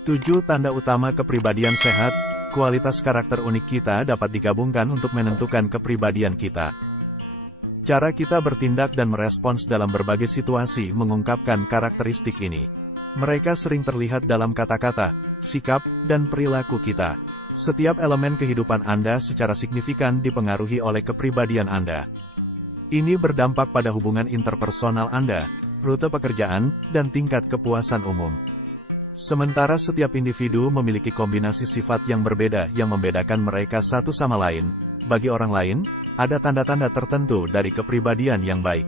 7 tanda utama kepribadian sehat. Kualitas karakter unik kita dapat digabungkan untuk menentukan kepribadian kita. Cara kita bertindak dan merespons dalam berbagai situasi mengungkapkan karakteristik ini. Mereka sering terlihat dalam kata-kata, sikap, dan perilaku kita. Setiap elemen kehidupan Anda secara signifikan dipengaruhi oleh kepribadian Anda. Ini berdampak pada hubungan interpersonal Anda, rute pekerjaan, dan tingkat kepuasan umum. Sementara setiap individu memiliki kombinasi sifat yang berbeda yang membedakan mereka satu sama lain, bagi orang lain, ada tanda-tanda tertentu dari kepribadian yang baik.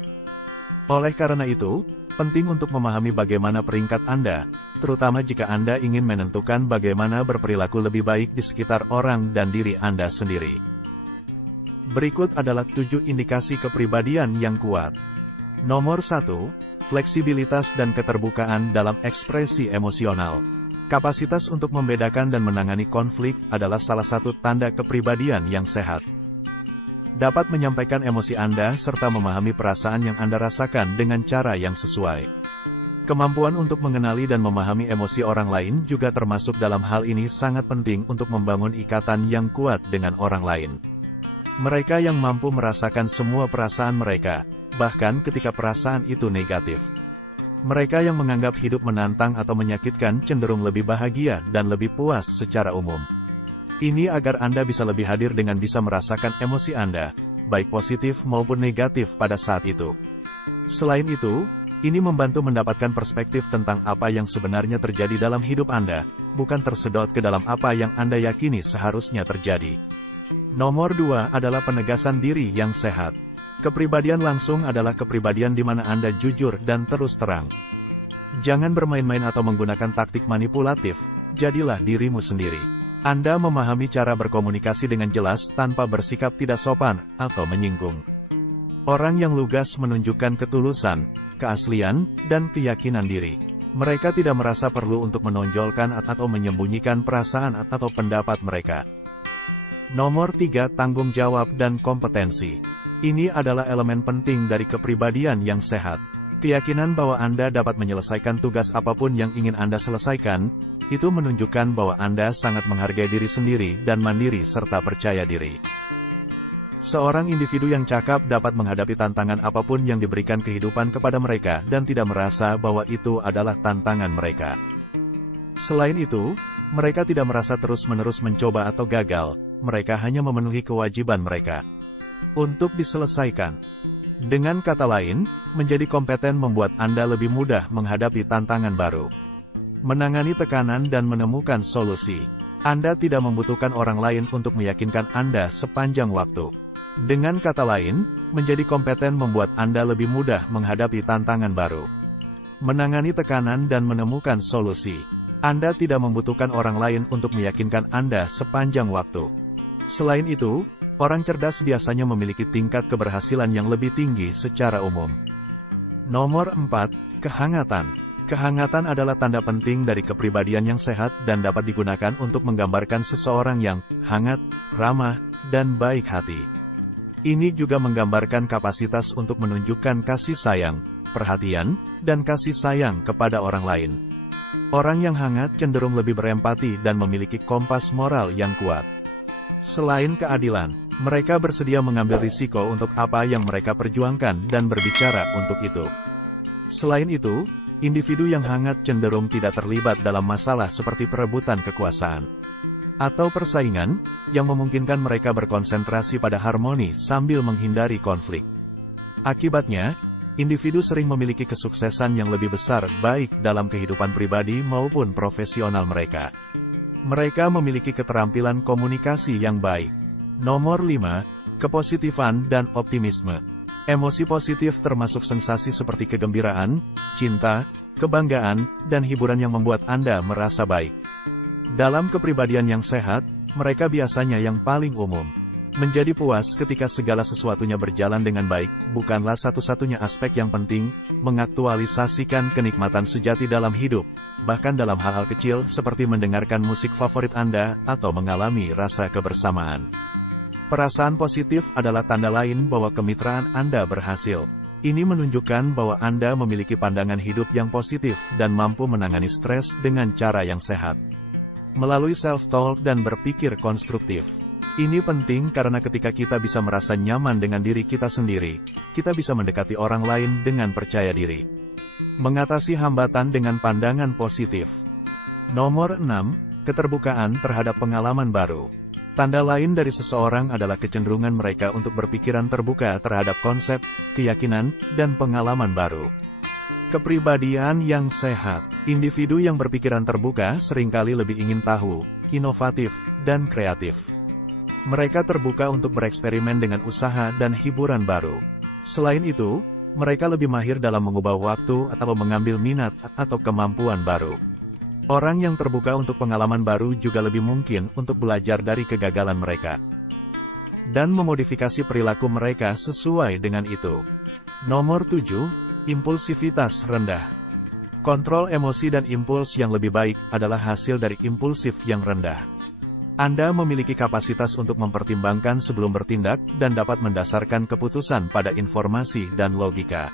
Oleh karena itu, penting untuk memahami bagaimana peringkat Anda, terutama jika Anda ingin menentukan bagaimana berperilaku lebih baik di sekitar orang dan diri Anda sendiri. Berikut adalah 7 indikasi kepribadian yang kuat. Nomor 1, fleksibilitas dan keterbukaan dalam ekspresi emosional. Kapasitas untuk membedakan dan menangani konflik adalah salah satu tanda kepribadian yang sehat. Dapat menyampaikan emosi Anda serta memahami perasaan yang Anda rasakan dengan cara yang sesuai. Kemampuan untuk mengenali dan memahami emosi orang lain juga termasuk dalam hal ini sangat penting untuk membangun ikatan yang kuat dengan orang lain. Mereka yang mampu merasakan semua perasaan mereka, bahkan ketika perasaan itu negatif. Mereka yang menganggap hidup menantang atau menyakitkan cenderung lebih bahagia dan lebih puas secara umum. Ini agar Anda bisa lebih hadir dengan bisa merasakan emosi Anda, baik positif maupun negatif pada saat itu. Selain itu, ini membantu mendapatkan perspektif tentang apa yang sebenarnya terjadi dalam hidup Anda, bukan tersedot ke dalam apa yang Anda yakini seharusnya terjadi. Nomor 2 adalah penegasan diri yang sehat. Kepribadian langsung adalah kepribadian di mana Anda jujur dan terus terang. Jangan bermain-main atau menggunakan taktik manipulatif, jadilah dirimu sendiri. Anda memahami cara berkomunikasi dengan jelas tanpa bersikap tidak sopan atau menyinggung. Orang yang lugas menunjukkan ketulusan, keaslian, dan keyakinan diri. Mereka tidak merasa perlu untuk menonjolkan atau menyembunyikan perasaan atau pendapat mereka. Nomor 3, tanggung jawab dan kompetensi. Ini adalah elemen penting dari kepribadian yang sehat. Keyakinan bahwa Anda dapat menyelesaikan tugas apapun yang ingin Anda selesaikan, itu menunjukkan bahwa Anda sangat menghargai diri sendiri dan mandiri serta percaya diri. Seorang individu yang cakap dapat menghadapi tantangan apapun yang diberikan kehidupan kepada mereka dan tidak merasa bahwa itu adalah tantangan mereka. Selain itu, mereka tidak merasa terus-menerus mencoba atau gagal, mereka hanya memenuhi kewajiban mereka untuk diselesaikan. Dengan kata lain, menjadi kompeten membuat Anda lebih mudah menghadapi tantangan baru, menangani tekanan dan menemukan solusi. Anda tidak membutuhkan orang lain untuk meyakinkan Anda sepanjang waktu. Dengan kata lain, menjadi kompeten membuat Anda lebih mudah menghadapi tantangan baru, menangani tekanan dan menemukan solusi. Anda tidak membutuhkan orang lain untuk meyakinkan Anda sepanjang waktu. Selain itu, orang cerdas biasanya memiliki tingkat keberhasilan yang lebih tinggi secara umum. Nomor 4, kehangatan. Kehangatan adalah tanda penting dari kepribadian yang sehat dan dapat digunakan untuk menggambarkan seseorang yang hangat, ramah, dan baik hati. Ini juga menggambarkan kapasitas untuk menunjukkan kasih sayang, perhatian, dan kasih sayang kepada orang lain. Orang yang hangat cenderung lebih berempati dan memiliki kompas moral yang kuat. Selain keadilan, mereka bersedia mengambil risiko untuk apa yang mereka perjuangkan dan berbicara untuk itu. Selain itu, individu yang hangat cenderung tidak terlibat dalam masalah seperti perebutan kekuasaan atau persaingan, yang memungkinkan mereka berkonsentrasi pada harmoni sambil menghindari konflik. Akibatnya, individu sering memiliki kesuksesan yang lebih besar baik dalam kehidupan pribadi maupun profesional mereka. Mereka memiliki keterampilan komunikasi yang baik. Nomor 5, kepositifan dan optimisme. Emosi positif termasuk sensasi seperti kegembiraan, cinta, kebanggaan, dan hiburan yang membuat Anda merasa baik. Dalam kepribadian yang sehat, mereka biasanya yang paling umum. Menjadi puas ketika segala sesuatunya berjalan dengan baik, bukanlah satu-satunya aspek yang penting, mengaktualisasikan kenikmatan sejati dalam hidup, bahkan dalam hal-hal kecil seperti mendengarkan musik favorit Anda, atau mengalami rasa kebersamaan. Perasaan positif adalah tanda lain bahwa kemitraan Anda berhasil. Ini menunjukkan bahwa Anda memiliki pandangan hidup yang positif dan mampu menangani stres dengan cara yang sehat. Melalui self-talk dan berpikir konstruktif. Ini penting karena ketika kita bisa merasa nyaman dengan diri kita sendiri, kita bisa mendekati orang lain dengan percaya diri. Mengatasi hambatan dengan pandangan positif. Nomor 6, keterbukaan terhadap pengalaman baru. Tanda lain dari seseorang adalah kecenderungan mereka untuk berpikiran terbuka terhadap konsep, keyakinan, dan pengalaman baru. Kepribadian yang sehat. Individu yang berpikiran terbuka seringkali lebih ingin tahu, inovatif, dan kreatif. Mereka terbuka untuk bereksperimen dengan usaha dan hiburan baru. Selain itu, mereka lebih mahir dalam mengubah waktu atau mengambil minat atau kemampuan baru. Orang yang terbuka untuk pengalaman baru juga lebih mungkin untuk belajar dari kegagalan mereka dan memodifikasi perilaku mereka sesuai dengan itu. Nomor 7, impulsivitas rendah. Kontrol emosi dan impuls yang lebih baik adalah hasil dari impulsif yang rendah. Anda memiliki kapasitas untuk mempertimbangkan sebelum bertindak dan dapat mendasarkan keputusan pada informasi dan logika.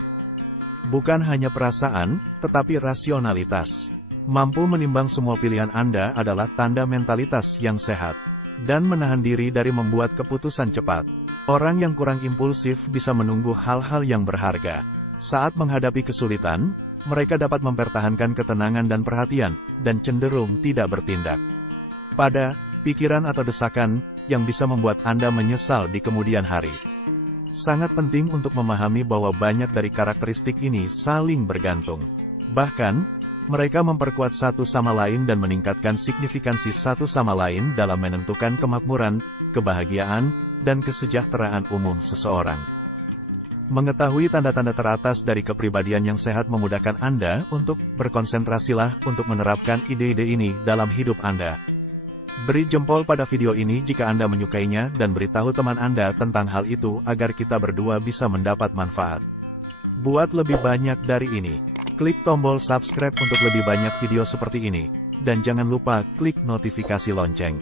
Bukan hanya perasaan, tetapi rasionalitas. Mampu menimbang semua pilihan Anda adalah tanda mentalitas yang sehat, dan menahan diri dari membuat keputusan cepat. Orang yang kurang impulsif bisa menunggu hal-hal yang berharga. Saat menghadapi kesulitan, mereka dapat mempertahankan ketenangan dan perhatian, dan cenderung tidak bertindak pada pikiran atau desakan yang bisa membuat Anda menyesal di kemudian hari. Sangat penting untuk memahami bahwa banyak dari karakteristik ini saling bergantung. Bahkan, mereka memperkuat satu sama lain dan meningkatkan signifikansi satu sama lain dalam menentukan kemakmuran, kebahagiaan, dan kesejahteraan umum seseorang. Mengetahui tanda-tanda teratas dari kepribadian yang sehat memudahkan Anda untuk berkonsentrasilah untuk menerapkan ide-ide ini dalam hidup Anda. Beri jempol pada video ini jika Anda menyukainya dan beritahu teman Anda tentang hal itu agar kita berdua bisa mendapat manfaat. Buat lebih banyak dari ini. Klik tombol subscribe untuk lebih banyak video seperti ini, dan jangan lupa klik notifikasi lonceng.